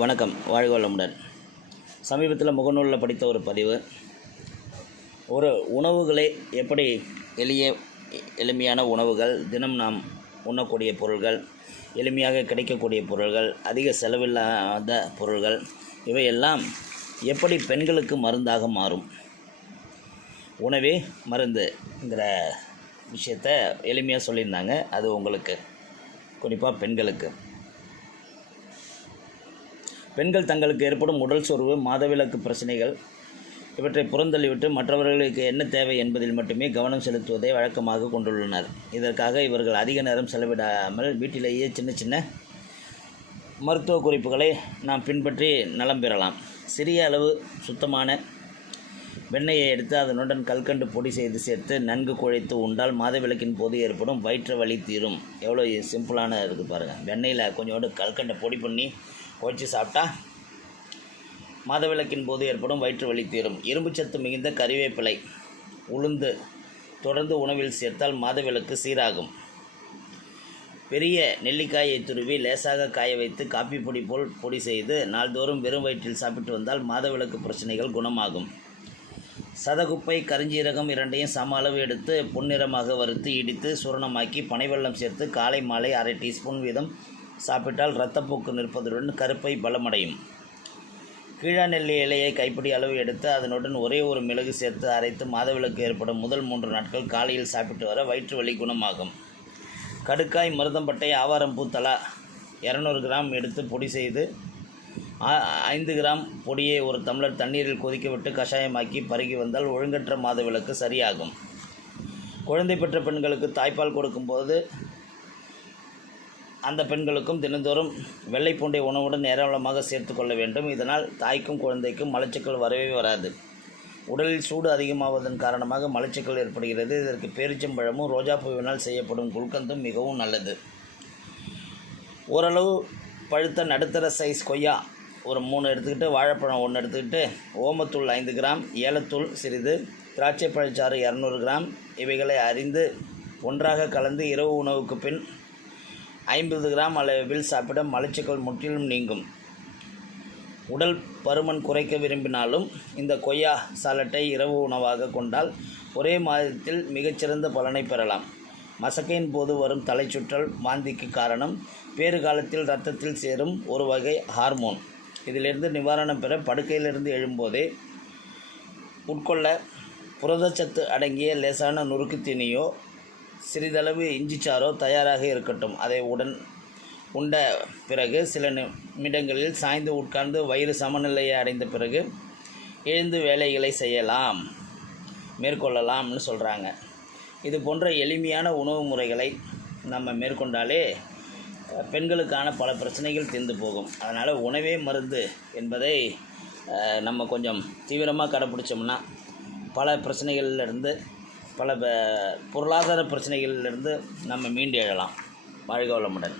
வணக்கம். வாழ்க வளமுடன் சமீபத்தில் முகநூலில் படித்த ஒரு பதிவு. ஒரு உணவுகளை எப்படி எளிய எளிமையான உணவுகள் தினம் நாம் உண்ணக்கூடிய பொருள்கள் எளிமையாக கிடைக்கக்கூடிய பொருள்கள் அதிக செலவில்லாத பொருள்கள் இவையெல்லாம் எப்படி பெண்களுக்கு மருந்தாக மாறும்? உணவே மருந்துங்கிற விஷயத்த எளிமையாக சொல்லியிருந்தாங்க. அது உங்களுக்கு குறிப்பாக பெண்களுக்கு. பெண்கள் தங்களுக்கு ஏற்படும் உடல் சோர்வு மாதவிலக்கு பிரச்சனைகள் இவற்றை புறந்தள்ளிவிட்டு மற்றவர்களுக்கு என்ன தேவை என்பதில் மட்டுமே கவனம் செலுத்துவதை வழக்கமாக கொண்டுள்ளனர். இதற்காக இவர்கள் அதிக நேரம் செலவிடாமல் வீட்டிலேயே சின்ன சின்ன மருத்துவ குறிப்புகளை நாம் பின்பற்றி நலம் பெறலாம். சிறிய அளவு சுத்தமான வெண்ணெயை எடுத்து அதனுடன் கல்கண்டு பொடி செய்து சேர்த்து நன்கு குழைத்து உண்டால் மாதவிலக்கின் போது ஏற்படும் வயிற்று வலி தீரும். எவ்வளோ சிம்பிளான இருக்குது பாருங்கள் வெண்ணெயில் கொஞ்சோண்டு கல்கண்டை பொடி பண்ணி குழைச்சி சாப்பிட்டா? மாதவிளக்கின் போது ஏற்படும் வயிற்று வலி தீரும். இரும்புச்சத்து மிகுந்த கறிவேப்பிலை உளுந்து தொடர்ந்து உணவில் சேர்த்தால் மாதவிளக்கு சீராகும். பெரிய நெல்லிக்காயை துருவி லேசாக காய வைத்து காப்பி பொடி போல் பொடி செய்து நாள்தோறும் வெறும் வயிற்றில் சாப்பிட்டு வந்தால் மாதவிலக்கு பிரச்சனைகள் குணமாகும். சதகுப்பை கருஞ்சீரகம் இரண்டையும் சம அளவு எடுத்து பொன்னிறமாக வறுத்து இடித்து சூரணமாக்கி பனைவெல்லம் சேர்த்து காலை மாலை அரை டீஸ்பூன் வீதம் சாப்பிட்டால் இரத்தப்போக்கு நிற்பதுடன் கருப்பை பலமடையும். கீழா நெல்லி இலையை கைப்பிடி அளவு எடுத்து அதனுடன் ஒரே ஒரு மிளகு சேர்த்து அரைத்து மாதவிலக்கு ஏற்படும் முதல் மூன்று நாட்கள் காலையில் சாப்பிட்டு வர வயிற்று வலி குணமாகும். கடுக்காய் மருதம்பட்டை ஆவாரம்பூ தலா இரநூறு கிராம் எடுத்து பொடி செய்து ஐந்து கிராம் பொடியை ஒரு டம்ளர் தண்ணீரில் கொதிக்கவிட்டு கஷாயமாக்கி பருகி வந்தால் ஒழுங்கற்ற மாதவிலக்கு சரியாகும். குழந்தை பெற்ற பெண்களுக்கு தாய்ப்பால் கொடுக்கும்போது அந்த பெண்களுக்கும் தினந்தோறும் வெள்ளை பூண்டை உணவுடன் ஏராளமாக சேர்த்து கொள்ள வேண்டும். இதனால் தாய்க்கும் குழந்தைக்கும் மலச்சிக்கல் வரவே வராது. உடலில் சூடு அதிகமாவதன் காரணமாக மலச்சிக்கல் ஏற்படுகிறது. இதற்கு பேரிச்சம்பழமும் ரோஜாப்பூவினால் செய்யப்படும் குல்கந்தும் மிகவும் நல்லது. ஓரளவு பழுத்த நடுத்தர சைஸ் கொய்யா ஒரு மூணு எடுத்துக்கிட்டு வாழைப்பழம் ஒன்று எடுத்துக்கிட்டு ஓமத்தூள் ஐந்து கிராம் ஏலத்தூள் சிறிது திராட்சை பழச்சாறு இரநூறு கிராம் இவைகளை அறிந்து ஒன்றாக கலந்து இரவு உணவுக்கு பின் ஐம்பது கிராம் அளவில் சாப்பிட மலச்சிக்கல் முற்றிலும் நீங்கும். உடல் பருமன் குறைக்க விரும்பினாலும் இந்த கொய்யா சாலட்டை இரவு உணவாக கொண்டால் ஒரே மாதத்தில் மிகச்சிறந்த பலனை பெறலாம். மசக்கையின் போது வரும் தலைச்சுற்றல் வாந்திக்கு காரணம் பேறு காலத்தில் இரத்தத்தில் சேரும் ஒரு வகை ஹார்மோன். இதிலிருந்து நிவாரணம் பெற படுக்கையிலிருந்து எழும்போதே உட்கொள்ள புரதச்சத்து அடங்கிய லேசான நுறுக்கு தீனியோ சிறிதளவு இஞ்சிச்சாரோ தயாராக இருக்கட்டும். அதை உடன் உண்ட பிறகு சில நிமிடங்களில் சாய்ந்து உட்கார்ந்து வயிறு சமநிலையை அடைந்த பிறகு எழுந்து வேலைகளை செய்யலாம். மேற்கொள்ளலாம்னு சொல்கிறாங்க இது போன்ற எளிமையான உணவு முறைகளை நம்ம மேற்கொண்டாலே பெண்களுக்கான பல பிரச்சனைகள் தீர்ந்து போகும். அதனால் உணவே மருந்து என்பதை நம்ம கொஞ்சம் தீவிரமாக கடைப்பிடிச்சோம்னா பல பிரச்சனைகளிலிருந்து பல ப- பொருளாதார பிரச்சனைகளிலிருந்து நம்ம மீண்டு எழலாம். வாழ்க வளமுடன்.